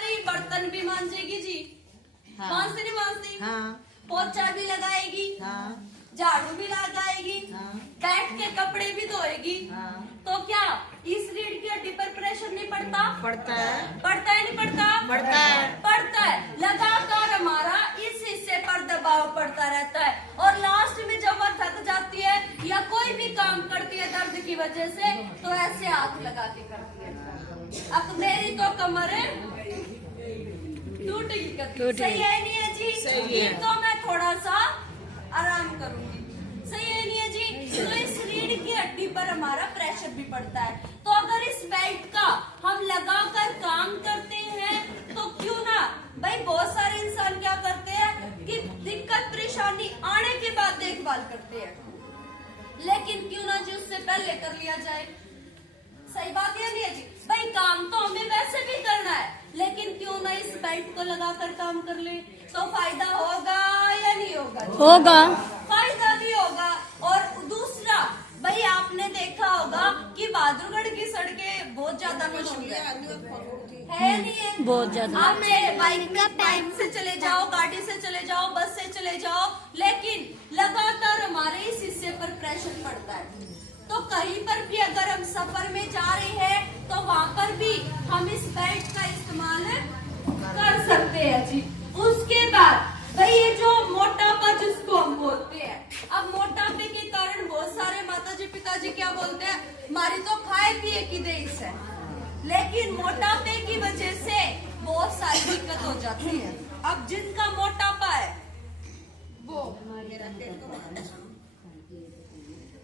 अरे बर्तन भी मांजेगी जी। हाँ। मांजती नहीं मांजती? हाँ। पोछा भी लगाएगी। हाँ। झाड़ू भी लगाएगी। हाँ। बैठ के कपड़े भी धोएगी। हाँ। तो क्या इस रीढ़ की हड्डी पर प्रेशर नहीं पड़ता? पड़ता है। पड़ता है नहीं पड़ता? पड़ता है। पड़ता है। लगातार हमारा इस हिस्से पर दबाव पड़ता रहता है और लास्ट में जब वह थक जाती है या कोई भी काम करती है दर्द की वजह से तो ऐसे हाथ लगा के करती है। अब मेरी तो कमर टूटेगी कभी। सही है नहीं है जी? सही है। तो मैं थोड़ा सा आराम करूंगी। सही है नहीं है जी? तो इस रीढ़ की हड्डी पर हमारा प्रेशर भी पड़ता है। तो अगर इस बेल्ट का हम लगाकर काम करते हैं तो क्यों ना भाई, बहुत सारे इंसान क्या करते हैं कि दिक्कत परेशानी आने के बाद देखभाल करते हैं, लेकिन क्यों ना जी उससे पहले कर लिया जाए। सही बात है नहीं है जी? भाई काम तो हमें वैसे भी करना है, लेकिन क्यों ना इस बेल्ट को लगाकर काम कर ले तो फायदा होगा या नहीं होगा? होगा। फायदा भी होगा। और दूसरा भाई आपने देखा होगा कि बहादुरगढ़ की सड़कें बहुत ज्यादा मशहूर है नहीं है? बहुत ज्यादा। आप चाहे बाइक से चले जाओ, गाड़ी से चले जाओ, बस से चले जाओ, लेकिन लगातार हमारे इस हिस्से पर प्रेशर पड़ता है। तो कहीं पर भी अगर हम सफर में जा रहे हैं तो वहाँ पर भी हम इस बेल्ट का इस्तेमाल कर सकते हैं जी। उसके बाद भाई ये जो मोटापा जिसको हम बोलते हैं, अब मोटापे के कारण बहुत सारे माताजी पिताजी क्या बोलते हैं, हमारी तो खाए पिए की देश है, लेकिन मोटापे की वजह से बहुत सारी दिक्कत हो जाती है। अब जिनका मोटापा है वो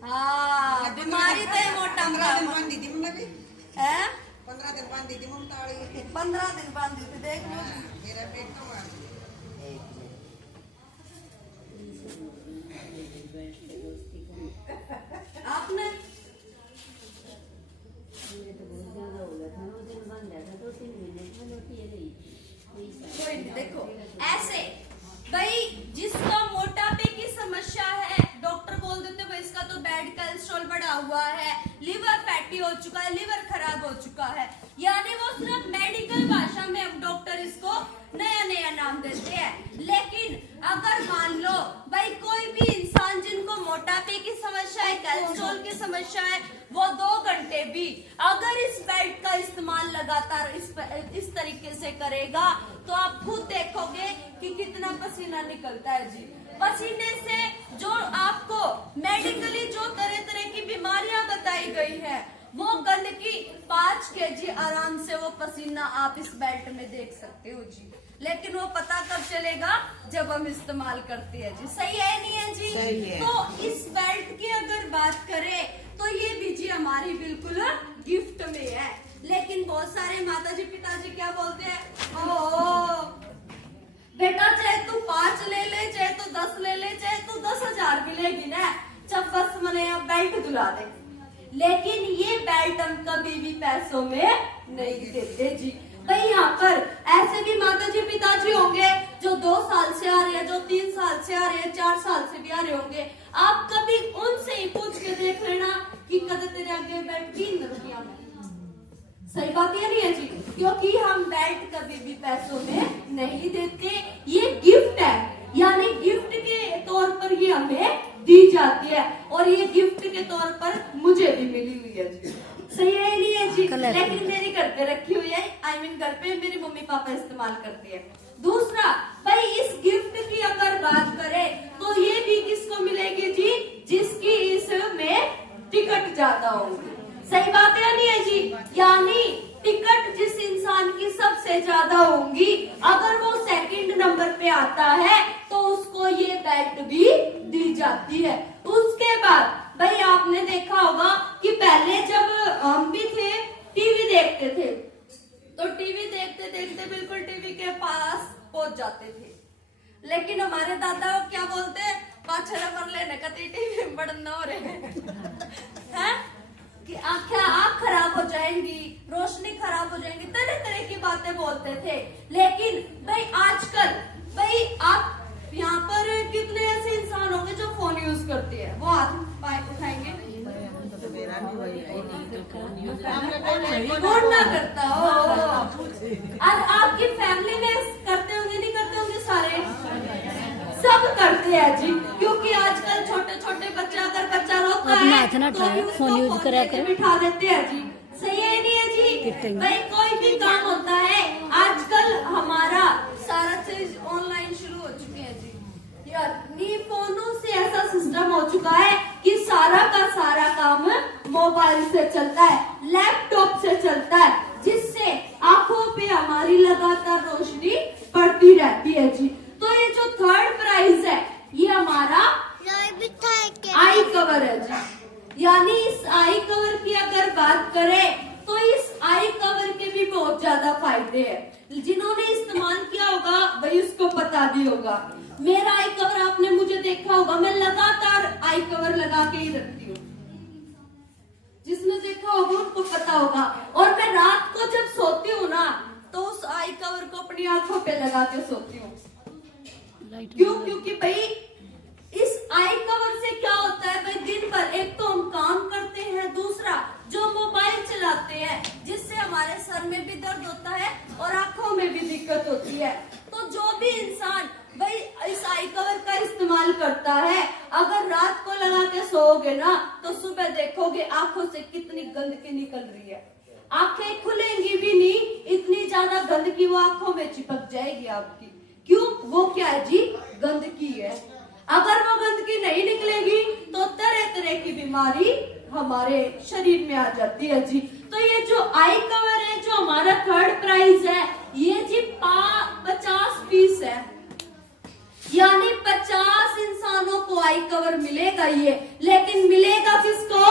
हाँ बीमारी तो है मोटापा है। 15 दिन बांधी थी ममताड़ी। 15 दिन बांधी थी, देख लो मेरा पेट तो मार। आपने कोई नहीं। देखो ऐसे भाई जिसका मोटापे की समस्या है, डॉक्टर बोल देते भाई इसका तो बैड कोलेस्ट्रॉल बढ़ा हुआ है, लिवर फैटी हो चुका है, लिवर खराब हो चुका है, यानी वो सिर्फ मेडिकल भाषा में हम डॉक्टर इसको नया नया नाम देते हैं। लेकिन अगर मान लो भाई कोई भी इंसान जिनको मोटापे की समस्या है, कोलेस्ट्रॉल की समस्या है, वो 2 घंटे भी अगर इस बेल्ट का इस्तेमाल लगातार इस तरीके से करेगा तो आप खुद देखोगे कि कितना पसीना निकलता है जी। पसीने से जो आपको मेडिकली जो तरह तरह की बीमारियां बताई गई है वो गंदगी 5 kg आराम से वो पसीना आप इस बेल्ट में देख सकते हो जी। लेकिन वो पता कब चलेगा जब हम इस्तेमाल करते हैं जी। सही है नहीं है जी? सही है। तो इस बेल्ट की अगर बात करें तो ये भी जी हमारी बिल्कुल गिफ्ट में है, लेकिन बहुत सारे माताजी पिताजी क्या बोलते हैं, ओ बेटा चाहे तू 5 ले ले, चाहे तू 10 ले ले, चाहे तू 10,000 भी लेगी ना, जब बस मैंने बेल्ट दुला दे। लेकिन ये बेल्ट हम कभी भी पैसों में नहीं देते जी। भाई यहाँ पर ऐसे भी माताजी पिताजी होंगे जो 2 साल से आ रहे हैं, जो 3 साल से आ रहे हैं, 4 साल से भी आ रहे होंगे। आप कभी उनसे ही पूछ के देख लेना कि कद तेरे आगे बेल्ट 3 रुपया में। सही बात ये नहीं है जी? क्योंकि हम बेल्ट कभी भी पैसों में नहीं देते, ये गिफ्ट है, यानी गिफ्ट के तौर पर ये हमें दी जाती है और ये गिफ्ट के तौर पर मुझे भी मिली हुई है जी। सही है नहीं है जी? लेकिन मेरी घर पे रखी हुई है, आई मीन घर पे मेरे मम्मी पापा इस्तेमाल करते हैं। दूसरा भाई इस गिफ्ट की अगर बात करें तो ये भी किसको मिलेगी जी, जिसकी इसमें टिकट ज्यादा होगी। सही बात है नहीं है जी? यानी टिकट जिस इंसान की सबसे ज्यादा होंगी, अगर वो 2nd नंबर पे आता है तो उसको ये बेल्ट भी दी जाती है। उसके बाद भाई आपने देखा होगा कि पहले जब हम भी थे टीवी देखते थे तो टीवी देखते देखते बिल्कुल टीवी के पास पहुंच जाते थे, लेकिन हमारे दादा क्या बोलते, 5 नंबर लेने का टीवी में बढ़ना हो रहे हैं कि आँख खराब हो जाएंगी, रोशनी खराब हो जाएंगी, तरह तरह की बातें बोलते थे। लेकिन भाई आजकल भाई आप यहाँ पर कितने ऐसे इंसान होंगे जो फोन यूज करते हैं, वो हाथ पाए उठाएंगे। कौन ना करता हो? आज आपकी फैमिली में करते होंगे, नहीं करते होंगे? सारे सब करते हैं जी, क्योंकि आजकल छोटे छोटे बच्चे अगर बच्चा रोता है तो भी उसको फोन लेके बिठा देते हैं जी। सही है नहीं है जी? भाई कोई भी काम होता है आजकल हमारा सारा चीज ऑनलाइन शुरू हो चुकी है जी। यानी फोनों से ऐसा सिस्टम हो चुका है कि सारा का सारा काम मोबाइल से चलता है, लैपटॉप से चलता है, जिससे आंखों पे हमारी लगातार रोशनी पड़ती रहती है जी। तो ये जो थर्ड प्राइज है ये हमारा आई कवर है जी। यानी इस आई कवर की अगर बात करें तो इस आई कवर के भी बहुत ज्यादा फायदे हैं। जिन्होंने इस्तेमाल किया होगा वही उसको पता भी होगा। मेरा आई कवर आपने मुझे देखा होगा, मैं लगातार आई कवर लगा के ही रखती हूँ। जिसने देखा होगा उनको पता होगा। और मैं रात को जब सोती हूँ ना तो उस आई कवर को अपनी आंखों पे लगा के सोती हूँ। क्यों? क्योंकि भाई इस आई कवर से क्या होता है भाई, दिन भर एक तो हम काम करते हैं, दूसरा जो मोबाइल चलाते हैं जिससे हमारे सर में भी दर्द होता है और आंखों में भी दिक्कत होती है। तो जो भी इंसान भाई इस आई कवर का इस्तेमाल करता है, अगर रात को लगा के सोओगे ना तो सुबह देखोगे आंखों से कितनी गंदगी निकल रही है। आंखें खुलेंगी भी नहीं, इतनी ज्यादा गंदगी वो आंखों में चिपक जाएगी आपकी। क्यों? वो क्या है जी? गंदगी है। अगर वो गंदगी नहीं निकलेगी तो तरह तरह की बीमारी हमारे शरीर में आ जाती है जी। तो ये जो आई कवर है, जो हमारा थर्ड प्राइज है, ये जी 50 पीस है। यानी 50 इंसानों को आई कवर मिलेगा ये। लेकिन मिलेगा किसको?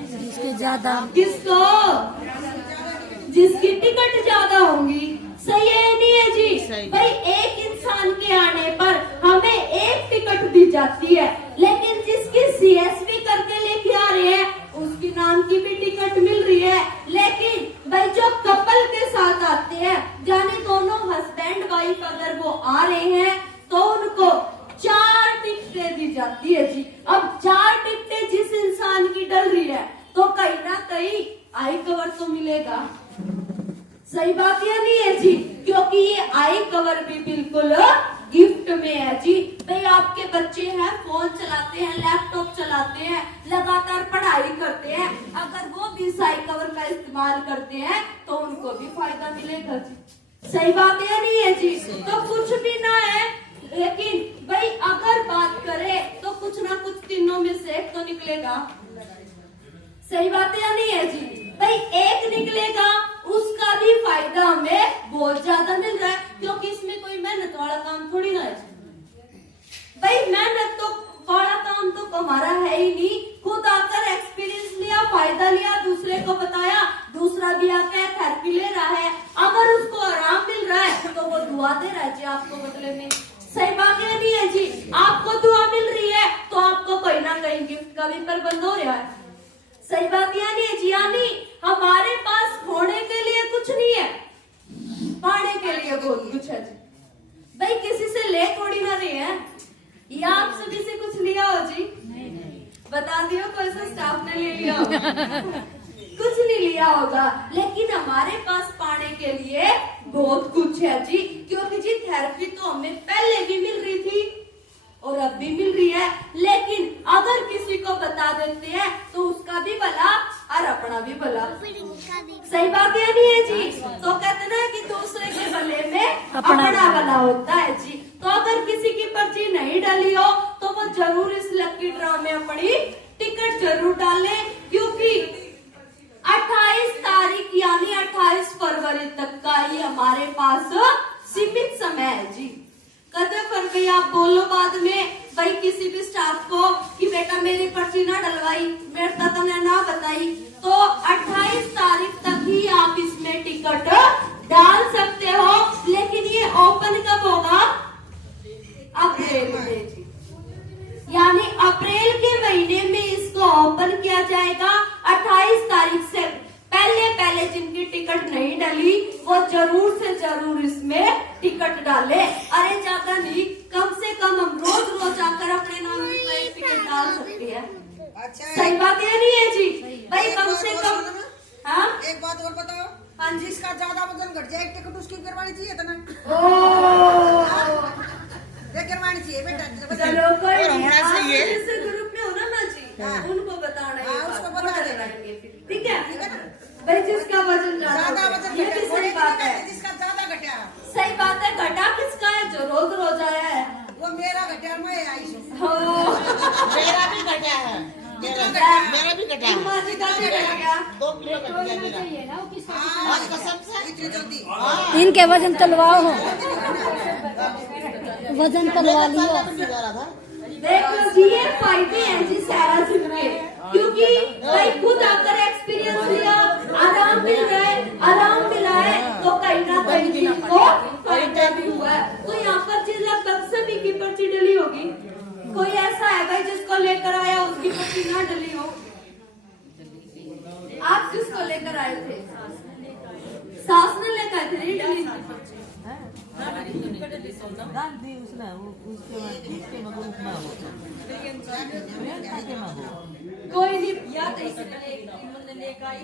जिसके ज्यादा, किसको? जिसकी टिकट ज्यादा होंगी। सही है नहीं है जी? भाई एक इंसान के आने पर हमें एक टिकट दी जाती है, लेकिन जिसकी CSV करके लेके आ रहे हैं उसकी नाम की भी टिकट मिल रही है। लेकिन भाई जो कपल के साथ आते हैं, यानी दोनों हस्बैंड वाइफ अगर वो आ रहे हैं तो उनको 4 टिकटें दी जाती है जी। अब 4 टिकटें जिस इंसान की डल रही है तो कहीं ना कहीं आई कवर तो मिलेगा। सही बात या नहीं है जी? क्योंकि ये आई कवर भी बिल्कुल गिफ्ट में है जी। भाई आपके बच्चे हैं, फोन चलाते हैं, लैपटॉप चलाते हैं, लगातार पढ़ाई करते हैं, अगर वो भी इस आई कवर का इस्तेमाल करते हैं तो उनको भी फायदा मिलेगा जी। सही बात है या नहीं है जी? तो कुछ भी ना है, लेकिन भाई अगर बात करें तो कुछ ना कुछ तीनों में से एक तो निकलेगा। सही बात है या नहीं है जी? भाई एक निकलेगा, उसका भी फायदा हमें बहुत ज्यादा मिल रहा है, क्योंकि इसमें कोई मेहनत वाला काम थोड़ी ना है। भाई मेहनत तो वाला काम तो हमारा है ही नहीं। खुद आकर एक्सपीरियंस लिया, फायदा लिया, दूसरे को बताया, दूसरा भी आकर थेरेपी ले रहा है। अगर उसको आराम मिल रहा है तो वो दुआ दे रहा है जी आपको बदले में। सही बात है नहीं है जी? आपको दुआ मिल रही है तो आपको कहीं ना कहीं गिफ्ट का भी प्रबंध हो रहा है। सही बात या नहीं है जी? यानी हमारे पास खोने के लिए कुछ नहीं है, पाने के लिए बहुत कुछ है जी। भाई किसी से ले थोड़ी ना रहे हैं, या आप सभी से कुछ लिया हो जी? बता दियो कोई सा स्टाफ ने ले लिया होगा। कुछ नहीं लिया होगा, लेकिन हमारे पास पाने के लिए बहुत कुछ है जी। क्योंकि जी थेरेपी तो हमें पहले भी मिल रही थी और अब भी मिल रही है, लेकिन अगर किसी को बता देते हैं तो उसका भी भला और अपना भी भला। सही बात है नहीं है जी? तो कहते ना कि दूसरे के भले में अपना भला होता है जी। तो अगर किसी की पर्ची नहीं डाली हो तो वो जरूर इस लकी ड्रॉ में अपनी टिकट जरूर डालें, क्योंकि 28 तारीख यानी 28 फरवरी तक का ही हमारे पास सीमित समय है जी। कदे पर भाई आप बोलो बाद में भाई किसी भी स्टाफ को कि बेटा मेरी पर्ची ना डलवाई, मेरे तक ने ना बताई, तो 28 तारीख तक ही आप इसमें टिकट डाल सकते हो। लेकिन ये ओपन कब होगा? अप्रैल में जी। यानी अप्रैल के महीने में इसको ओपन किया जाएगा। 28 तारीख से पहले जिनकी टिकट नहीं डली वो जरूर से जरूर इसमें टिकट डाले। अरे ज्यादा नहीं, कम से कम हम रोज आकर अपने नाम की टिकट डाल सकते हैं। अच्छा सही बात है नहीं है जी? एक बात और बताओ। हाँ जी। जिसका ज्यादा वजन घट जाए टिकट उसकी करवानी चाहिए था ना। ये करवानी चाहिए बेटा। चलो कोई और नहीं, होना आप चाहिए। जिस ग्रुप में हो ना माँ जी, उनको बताना ये हाँ, बात, उसको वो बता देना। डरवाएंगे फिर, ठीक है ठीक है ना? भाई। जिसका वजन ज्यादा ज्यादा हो वजन गया, ये घटा, भी सही बात है। जिसका ज्यादा घटा सही बात है। घटा किसका है? जो रोज रोज आया है। वो मेरा घटा, मैं आई हूँ। हो मेरा भी घटा है। कितना घटा? मेरा भी घटा है। माँ जी का भी घट गया। 2 किलो घट गया मेरा। हाँ, कसम से। इतनी जल्दी। इनके वजन तलवाओ हो, वजन तलवा लियो। नहीं जा रहा था। देख लो जी, ये फायदे हैं जी सहरा सिंह के, क्योंकि भाई खुद आकर एक्सपीरियंस लिया, आराम मिल गए, आराम मिला है, तो कहीं ना कहीं जिनको फायदा भी हुआ है। तो यहाँ पर जी लगभग सभी की पर्ची डली होगी। कोई ऐसा है भाई जिसको लेकर आया उसकी पर्ची ना डली हो? आप किसको लेकर आए थे? सास ने लेकर आए थे, नहीं डली थी पर्ची। गांधी उसने उसके बाद उसके मगो उपमा हो। कोई नहीं, या तो इससे पहले एक टीम ने लेकर आई।